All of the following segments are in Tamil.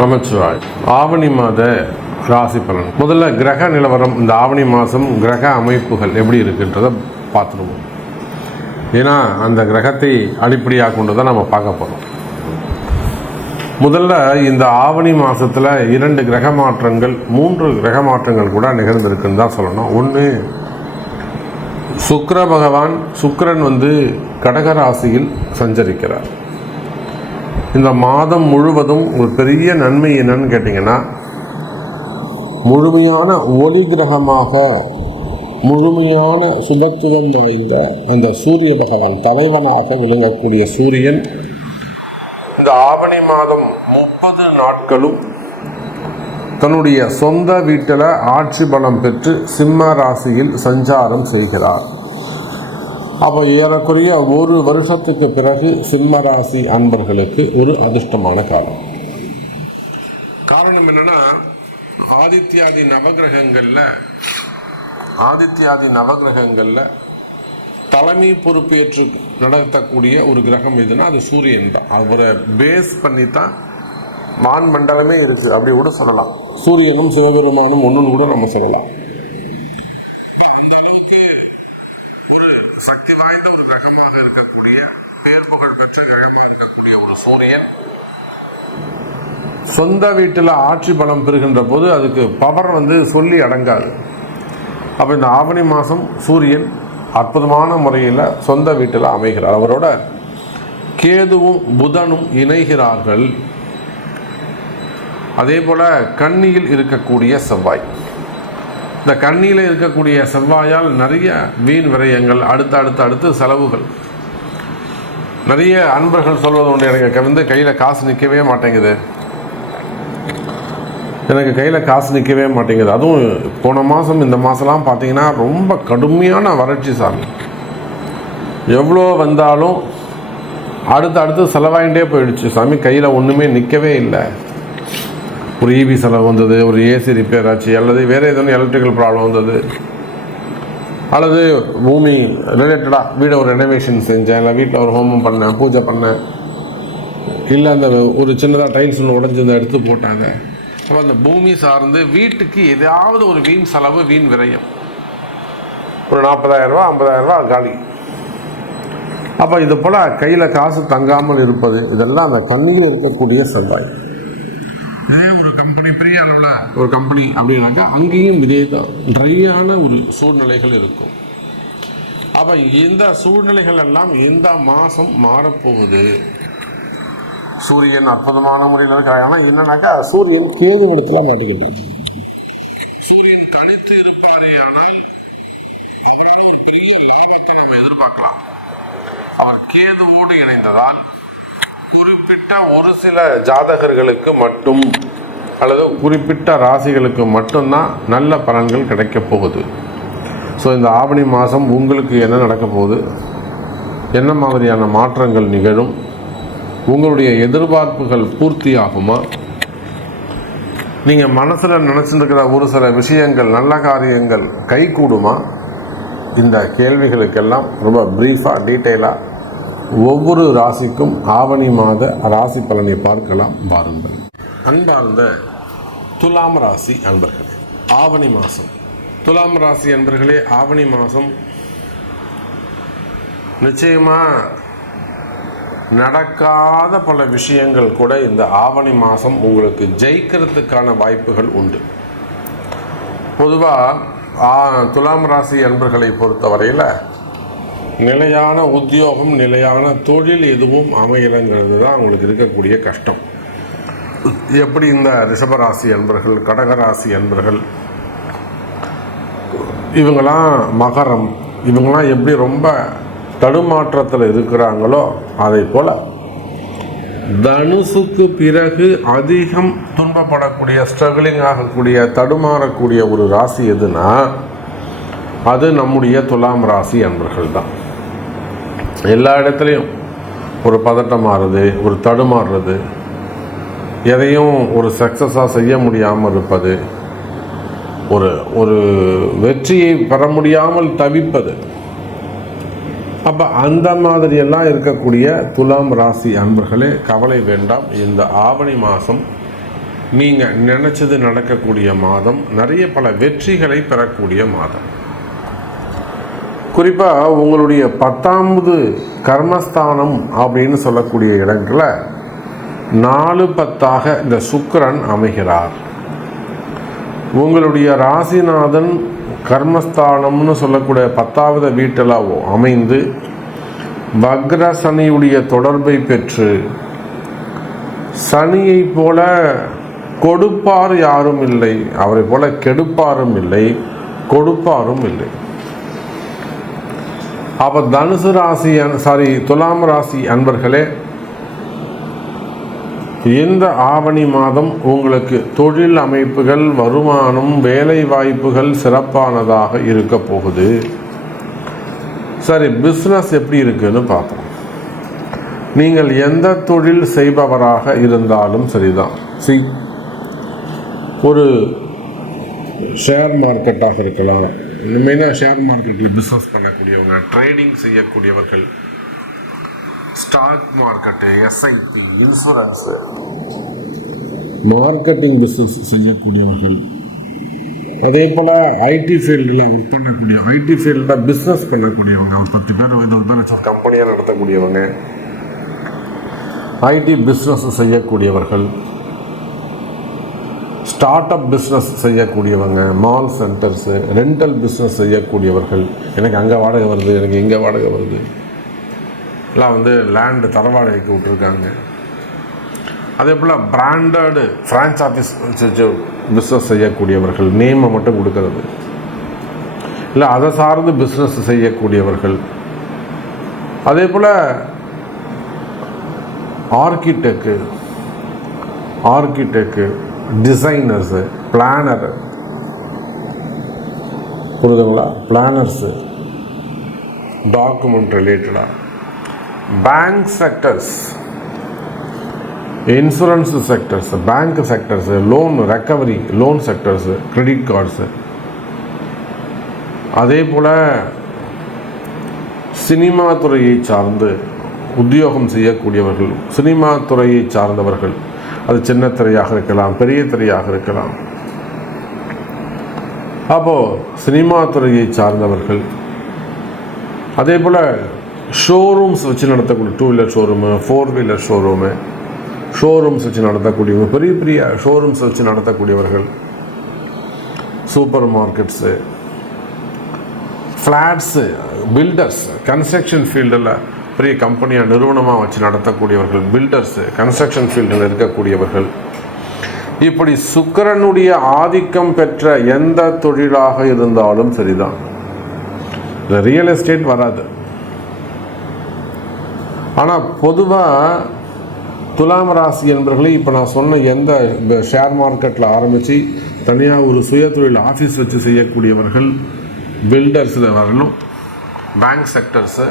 நமச்சிவாய். ஆவணி மாத ராசி பலன். முதல்ல கிரக நிலவரம், இந்த ஆவணி மாதம் கிரக அமைப்புகள் எப்படி இருக்குன்றதை பார்த்துருவோம். ஏன்னா அந்த கிரகத்தை அடிப்படையாக கொண்டு தான் நம்ம பார்க்க போகிறோம். முதல்ல இந்த ஆவணி மாதத்தில் 2 கிரக மாற்றங்கள், 3 கிரக மாற்றங்கள் கூட நிகழ்ந்திருக்குன்னு தான் சொல்லணும். ஒன்று, சுக்கிர பகவான், சுக்கிரன் கடகராசியில் சஞ்சரிக்கிறார். இந்த மாதம் முழுவதும் ஒரு பெரிய நன்மை என்னன்னு கேட்டிங்கன்னா, முழுமையான ஒளி கிரகமாக, முழுமையான சுபத்துவம் வாய்ந்த அந்த சூரிய பகவான், தலைவனாக விளங்கக்கூடிய சூரியன் இந்த ஆவணி மாதம் 30 நாட்களும் தன்னுடைய சொந்த வீட்டில் ஆட்சி பலம் பெற்று சிம்ம ராசியில் சஞ்சாரம் செய்கிறார். அப்போ ஏறக்குறைய 1 வருஷத்துக்கு பிறகு சிம்ம ராசி அன்பர்களுக்கு ஒரு அதிர்ஷ்டமான காலம். காரணம் என்னன்னா, ஆதித்யாதி நவகிரகங்கள்ல தலைமை பொறுப்பேற்று நடத்தக்கூடிய ஒரு கிரகம் எதுனா அது சூரியன் தான். அவரை பேஸ் பண்ணி தான் வான் மண்டலமே இருக்கு, அப்படி கூட சொல்லலாம். சூரியனும் சிவபெருமானும் ஒன்றுன்னு கூட நம்ம சொல்லலாம். சக்தி வாய்ந்த ஒரு கிரகமாக இருக்கக்கூடிய, பேர் புகழ் பெற்ற கிரகமாக இருக்கக்கூடிய ஒரு சூரியன் சொந்த வீட்டில் ஆட்சி பலம் பெறுகின்ற போது அதுக்கு பவர் சொல்லி அடங்காது. அப்போ இந்த ஆவணி மாதம் சூரியன் அற்புதமான முறையில் சொந்த வீட்டில் அமைகிறார். அவரோட கேதுவும் புதனும் இணைகிறார்கள். அதே போல கன்னியில் இருக்கக்கூடிய செவ்வாய், இந்த கண்ணியில் இருக்கக்கூடிய செவ்வாயால் நிறைய வீண் விரயங்கள், அடுத்து செலவுகள். நிறைய அன்பர்கள் சொல்வது உண்டு, எனக்கு கையில் காசு நிற்கவே மாட்டேங்குது, அதுவும் போன மாதம் இந்த மாதம்லாம் பார்த்தீங்கன்னா ரொம்ப கடுமையான வறட்சி சாமி. எவ்வளோ வந்தாலும் அடுத்து செலவாயிட்டே போயிடுச்சு சாமி, கையில் ஒன்றுமே நிற்கவே இல்லை. ஒரு இபி செலவு வந்தது, ஒரு ஏசி ரிப்பேர் ஆச்சு, அல்லது வேறு எதுவும் எலக்ட்ரிக்கல் ப்ராப்ளம் வந்தது, அல்லது பூமி ரிலேட்டடாக வீடை ஒரு ரெனோவேஷன் செஞ்சேன், இல்லை வீட்டில் ஒரு ஹோமம் பண்ணேன், பூஜை பண்ணேன், இல்லை அந்த ஒரு சின்னதாக டைல்ஸ் ஒன்று உடஞ்சி எடுத்து போட்டாங்க. அப்போ அந்த பூமி சார்ந்து வீட்டுக்கு ஏதாவது ஒரு வீண் செலவு, வீண் விரயம், ஒரு 40,000 ரூபா 50,000 ரூபா காலி. அப்போ இது போல் கையில் காசு தங்காமல் இருப்பது, இதெல்லாம் அந்த கண்ணில் இருக்கக்கூடிய செவ்வாய். இதே ஒரு கம்பெனி, பெரிய அளவில் ஒரு கம்பெனி அப்படின்னாக்கா அங்கேயும் இதே தான் ட்ரையான ஒரு சூழ்நிலைகள் இருக்கும். அப்போ இந்த சூழ்நிலைகள் எல்லாம் இந்த மாதம் மாறப்போகுது. சூரியன் அற்புதமான முறையில் இருக்காங்க. ஆனால் என்னன்னாக்கா, சூரியன் கேது இடத்துல மாட்டிக்கிட்டு, சூரியன் தனித்து இருப்பாரே ஆனால் அவரால் ஒரு பெரிய லாபத்தை நம்ம எதிர்பார்க்கலாம். அவர் கேதுவோடு இணைந்ததால் குறிப்பிட்ட ஒரு சில ஜாதகர்களுக்கு மட்டும், அல்லது குறிப்பிட்ட ராசிகளுக்கு மட்டும்தான் நல்ல பலன்கள் கிடைக்க போகுது. ஸோ இந்த ஆவணி மாதம் உங்களுக்கு என்ன நடக்க போகுது, என்ன மாதிரியான மாற்றங்கள் நிகழும், உங்களுடைய எதிர்பார்ப்புகள் பூர்த்தி ஆகுமா, நீங்கள் மனசில் நினச்சிருக்கிற ஒரு சில விஷயங்கள், நல்ல காரியங்கள் கைகூடுமா, இந்த கேள்விகளுக்கெல்லாம் ரொம்ப ப்ரீஃபாக டீட்டெயிலாக ஒவ்வொரு ராசிக்கும் ஆவணி மாத ராசி பலனை பார்க்கலாம் வாருங்கள். அன்பார்ந்த துலாம் ராசி அன்பர்களே, ஆவணி மாதம், துலாம் ராசி அன்பர்களே, ஆவணி மாதம் நிச்சயமாக நடக்காத பல விஷயங்கள் கூட இந்த ஆவணி மாதம் உங்களுக்கு ஜெயிக்கிறதுக்கான வாய்ப்புகள் உண்டு. பொதுவாக துலாம் ராசி அன்பர்களை பொறுத்தவரையில் நிலையான உத்தியோகம், நிலையான தொழில் எதுவும் அமையலைங்கிறது தான் அவங்களுக்கு இருக்கக்கூடிய கஷ்டம். எப்படி இந்த ரிஷபராசி அன்பர்கள், கடகராசி அன்பர்கள், இவங்களாம் மகரம், இவங்களாம் எப்படி ரொம்ப தடுமாற்றத்தில் இருக்கிறாங்களோ, அதை போல் தனுசுக்கு பிறகு அதிகம் துன்பப்படக்கூடிய, ஸ்ட்ரகிளிங் ஆகக்கூடிய, தடுமாறக்கூடிய ஒரு ராசி எதுனா அது நம்முடைய துலாம் ராசி அன்பர்கள் தான். எல்லா இடத்துலையும் ஒரு பதட்டம் மாறுது, ஒரு தடுமாறுறது, எதையும் ஒரு சக்ஸஸாக செய்ய முடியாமல் இருப்பது, ஒரு வெற்றியை பெற முடியாமல் தவிப்பது. அப்போ அந்த மாதிரியெல்லாம் இருக்கக்கூடிய துலாம் ராசி அன்பர்களே கவலை வேண்டாம். இந்த ஆவணி மாதம் நீங்கள் நினச்சது நடக்கக்கூடிய மாதம், நிறைய பல வெற்றிகளை பெறக்கூடிய மாதம். குறிப்பாக உங்களுடைய 10வது கர்மஸ்தானம் அப்படின்னு சொல்லக்கூடிய இடத்துல 4-10 இந்த சுக்கிரன் அமைகிறார். உங்களுடைய ராசிநாதன் கர்மஸ்தானம்னு சொல்லக்கூடிய 10வது வீட்டில் அமைந்து வக்ர சனியுடைய தொடர்பை பெற்று, சனியை போல கொடுப்பார் யாரும் இல்லை, அவரை போல கெடுப்பாரும் இல்லை, கொடுப்பாரும் இல்லை. அப்போ தனுசு ராசி துலாம் ராசி அன்பர்களே, இந்த ஆவணி மாதம் உங்களுக்கு தொழில் அமைப்புகள், வருமானம், வேலை வாய்ப்புகள் சிறப்பானதாக இருக்க போகுது. சரி, பிஸ்னஸ் எப்படி இருக்குன்னு பார்ப்போம். நீங்கள் எந்த தொழில் செய்பவராக இருந்தாலும் சரிதான். ஒரு ஷேர் மார்க்கெட்டாக இருக்கலாம், மெயினாக ஷேர் மார்க்கெட்டில் பிஸ்னஸ் பண்ணக்கூடியவங்க, ட்ரேடிங் செய்யக்கூடியவர்கள், stock market, SIP, insurance, marketing business செய்யக்கூடியவர்கள், அதே போல் ஐடி ஃபீல்டில் ஒர்க் பண்ணக்கூடிய, ஐடி ஃபீல்டில் பிஸ்னஸ் பண்ணக்கூடியவங்க, ஒரு 10 பேர் 20 பேர் வச்சு கம்பெனியாக நடத்தக்கூடியவங்க, ஐடி பிஸ்னஸ் செய்யக்கூடியவர்கள், ஸ்டார்ட் அப் பிஸ்னஸ் செய்யக்கூடியவங்க, மால் சென்டர்ஸு, ரெண்டல் பிஸ்னஸ் செய்யக்கூடியவர்கள், எனக்கு அங்கே வாடகை வருது, எனக்கு இங்கே வாடகை வருது, எல்லாம் லேண்டு தரவாடகைக்கு விட்டுருக்காங்க. அதே போல் பிராண்டடு ஃப்ரான்ச்சைஸ் பிஸ்னஸ் செய்யக்கூடியவர்கள், நேமை மட்டும் கொடுக்கறது இல்லை, அதை சார்ந்து பிஸ்னஸ் செய்யக்கூடியவர்கள். அதே போல் ஆர்கிடெக்டு, டிசைனர்ஸு, பிளானர், புரியுதுங்களா, பிளானர்ஸு, டாக்குமெண்ட் ரிலேட்டடாக, bank sectors, insurance sectors, bank sectors, loan recovery, loan sectors, credit cards, அதே போல் சினிமா துறையை சார்ந்து உத்தியோகம் செய்யக்கூடியவர்கள், சினிமா துறையை சார்ந்தவர்கள், அது சின்ன திரையாக இருக்கலாம், பெரிய திரையாக இருக்கலாம். அப்போது சினிமா துறையை சார்ந்தவர்கள், அதே போல் ஷோரூம்ஸ் வச்சு நடத்தக்கூடிய 2 wheeler showroom, 4 wheeler showroom, showrooms வச்சு நடத்தக்கூடியவங்க, பெரிய பெரிய ஷோரூம்ஸ் வச்சு நடத்தக்கூடியவர்கள், supermarkets, flats, builders, construction ஃபீல்டில் பெரிய கம்பெனியாக நிறுவனமாக வச்சு நடத்தக்கூடியவர்கள், பில்டர்ஸு, கன்ஸ்ட்ரக்ஷன் ஃபீல்டில் இருக்கக்கூடியவர்கள். இப்படி சுக்கிரனுடைய ஆதிக்கம் பெற்ற எந்த தொழிலாக இருந்தாலும் சரிதான். ரியல் எஸ்டேட் வராது. ஆனால் பொதுவாக துலாம் ராசி என்பவர்களே, இப்போ நான் சொன்ன எந்த ஷேர் மார்க்கெட்டில் ஆரம்பித்து தனியாக ஒரு சுய தொழில் ஆஃபீஸ் வச்சு செய்யக்கூடியவர்கள், பில்டர்ஸில் வரணும், பேங்க் செக்டர்ஸு,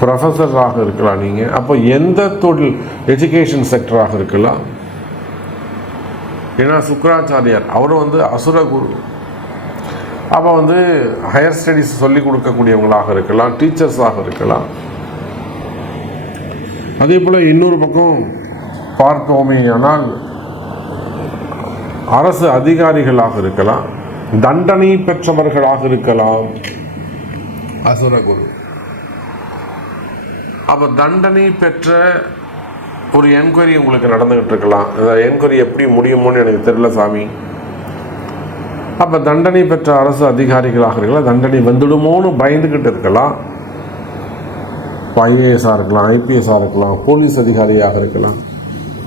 ப்ரொஃபஸராக இருக்கலாம் நீங்கள். அப்போ எந்த தொழில், எஜுகேஷன் செக்டராக இருக்கலாம். ஏன்னா சுக்கிராச்சாரியார் அவரும் அசுரகுரு. அப்போ ஹையர் ஸ்டடீஸ் சொல்லிக் கொடுக்கக்கூடியவங்களாக இருக்கலாம், டீச்சர்ஸாக இருக்கலாம். அதே போல் இன்னொரு பக்கம் பார்த்தோமேயானால் அரசு அதிகாரிகளாக இருக்கலாம், தண்டனை பெற்றவர்களாக இருக்கலாம், அசுரகுரு. அப்போ தண்டனை பெற்ற ஒரு என்கொயரி உங்களுக்கு நடந்துகிட்டு இருக்கலாம். அந்த என்கொயரி எப்படி முடியுமோன்னு எனக்கு தெரியல சாமி. அப்போ தண்டனை பெற்ற அரசு அதிகாரிகளாக இருக்கலாம், தண்டனை வந்துடுமோன்னு பயந்துக்கிட்டு இருக்கலாம். ஐஏஎஸ்ஸாக இருக்கலாம், ஐபிஎஸ்ஸாக இருக்கலாம், போலீஸ் அதிகாரியாக இருக்கலாம்.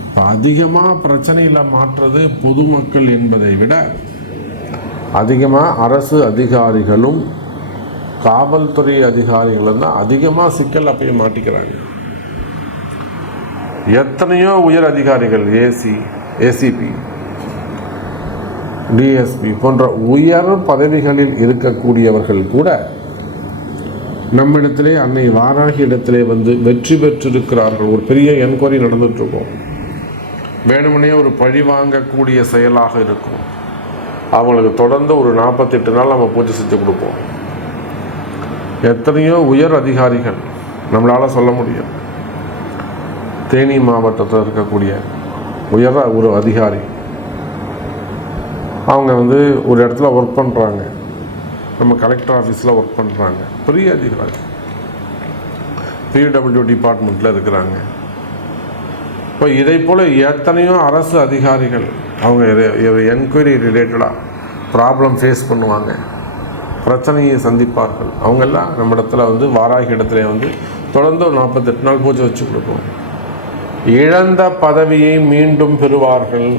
இப்போ அதிகமாக பிரச்சனையில் மாற்றுறது பொதுமக்கள் என்பதை விட அதிகமாக அரசு அதிகாரிகளும் காவல்துறை அதிகாரிகளும் தான் அதிகமாக சிக்கல் அப்பயே மாட்டிக்கிறாங்க. எத்தனையோ உயர் அதிகாரிகள், ஏசிபி, டிஎஸ்பி போன்ற உயர் பதவிகளில் இருக்கக்கூடியவர்கள் கூட நம்மிடத்திலே அன்னை வாராகி இடத்திலே வெற்றி பெற்றிருக்கிறார்கள். ஒரு பெரிய என்கொயரி நடந்துகிட்ருக்கோம், வேணுமனே ஒரு பழி வாங்கக்கூடிய செயலாக இருக்கும். அவங்களுக்கு தொடர்ந்து ஒரு 48 நாள் நம்ம பூஜை செஞ்சு கொடுப்போம். எத்தனையோ உயர் அதிகாரிகள் நம்மளால் சொல்ல முடியும். தேனி மாவட்டத்தில் இருக்கக்கூடிய உயர ஒரு அதிகாரி. அவங்க வந்து ஒரு இடத்துல ஒர்க் பண்ணுறாங்க, நம்ம கலெக்டர் ஆஃபீஸில் ஒர்க் பண்ணுறாங்க, பெரிய அதிகாரி, பிடபிள்யூ டிபார்ட்மெண்ட்டில் இருக்கிறாங்க. இப்போ இதை போல் எத்தனையோ அரசு அதிகாரிகள் அவங்க என்கொயரி ரிலேட்டடாக ப்ராப்ளம் ஃபேஸ் பண்ணுவாங்க, பிரச்சனையை சந்திப்பார்கள். அவங்கெல்லாம் நம்ம இடத்துல வந்து வாராகி இடத்துல வந்து தொடர்ந்து ஒரு 48 நாள் பூஜை வச்சு கொடுப்போம். இழந்த பதவியை மீண்டும் பெறுவார்கள்,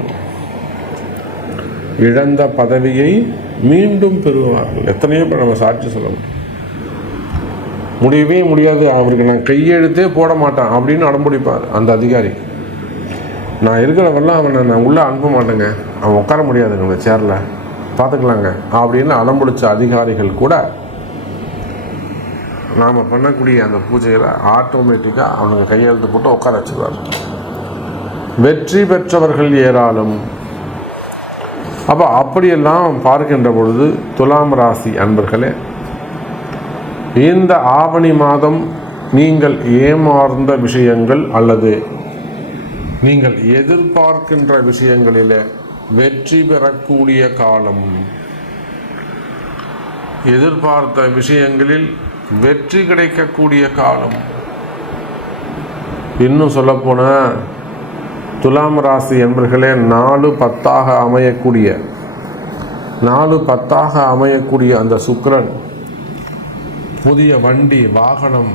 இழந்த பதவியை மீண்டும் பெறுவார்கள். எத்தனையோ பேர் நம்ம சாட்சி சொல்லணும். முடியவே முடியாது, அவருக்கு நான் கையெழுத்தே போட மாட்டேன் அப்படின்னு அடம்பிடிப்பார் அந்த அதிகாரி. நான் இருக்கிறவெல்லாம் அவனை நான் உள்ளே அனுப்ப மாட்டேங்க, அவன் உட்கார முடியாதுங்க அந்த சேரில், பார்த்துக்கலாங்க அப்படின்னு அடம்பிடிச்ச அதிகாரிகள் கூட நாம் பண்ணக்கூடிய அந்த பூஜையில் ஆட்டோமேட்டிக்காக அவனுக்கு கையெழுத்து போட்டு உட்கார வச்சுருவார். வெற்றி பெற்றவர்கள் ஏராளம். அப்போ அப்படியெல்லாம் பார்க்கின்ற பொழுது துலாம் ராசி அன்பர்களே, இந்த ஆவணி மாதம் நீங்கள் ஏமாந்த விஷயங்கள் அல்லது நீங்கள் எதிர்பார்க்கின்ற விஷயங்களில் வெற்றி பெறக்கூடிய காலம். எதிர்பார்த்த விஷயங்களில் வெற்றி கிடைக்கக்கூடிய காலம். இன்னும் சொல்லப்போன துலாம் ராசி என்பர்களே, 4-10 அமையக்கூடிய அந்த சுக்கிரன் புதிய வண்டி, வாகனம்,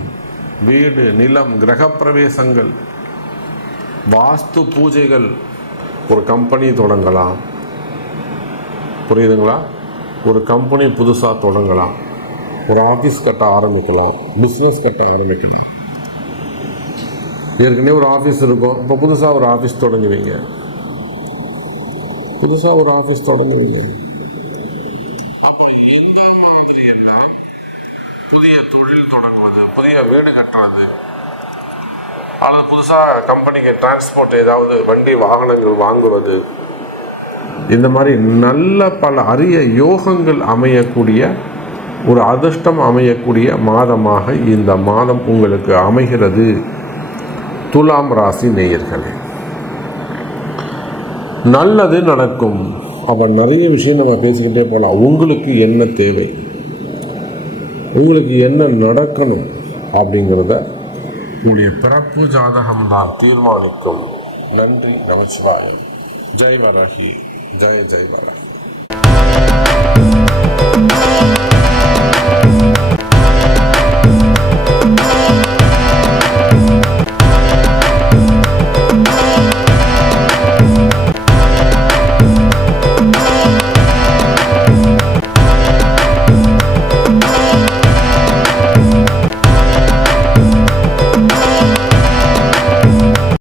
வீடு, நிலம், கிரகப்பிரவேசங்கள், வாஸ்து பூஜைகள், ஒரு கம்பெனி தொடங்கலாம். புரியுதுங்களா? ஒரு கம்பெனி புதுசாக தொடங்கலாம், ஒரு ஆஃபீஸ் கட்ட ஆரம்பிக்கலாம், பிஸ்னஸ் கட்ட ஆரம்பிக்கலாம். ஏற்கனவே ஒரு ஆஃபீஸ் இருக்கும், இப்போ புதுசாக ஒரு ஆஃபீஸ் தொடங்குவீங்க, அப்போ எந்த மாதிரி எல்லாம் புதிய தொழில் தொடங்குவது, புதிய வீடு கட்டுறது, அல்லது புதுசாக கம்பெனிக்கு டிரான்ஸ்போர்ட் ஏதாவது வண்டி வாகனங்கள் வாங்குவது, இந்த மாதிரி நல்ல பல அரிய யோகங்கள் அமையக்கூடிய ஒரு அதிர்ஷ்டம் அமையக்கூடிய மாதமாக இந்த மாதம் உங்களுக்கு அமைகிறது. துலாம் ராசி நேயர்களே, நல்லது நடக்கும். அப்போ நிறைய விஷயம் நம்ம பேசிக்கிட்டே போகலாம். உங்களுக்கு என்ன தேவை, உங்களுக்கு என்ன நடக்கணும் அப்படிங்கிறத உங்களுடைய பிறப்பு ஜாதகம்தான் தீர்மானிக்கும். நன்றி, நமச்சிவாயம். ஜெய் வராகி, ஜெய் ஜெய் வராகி.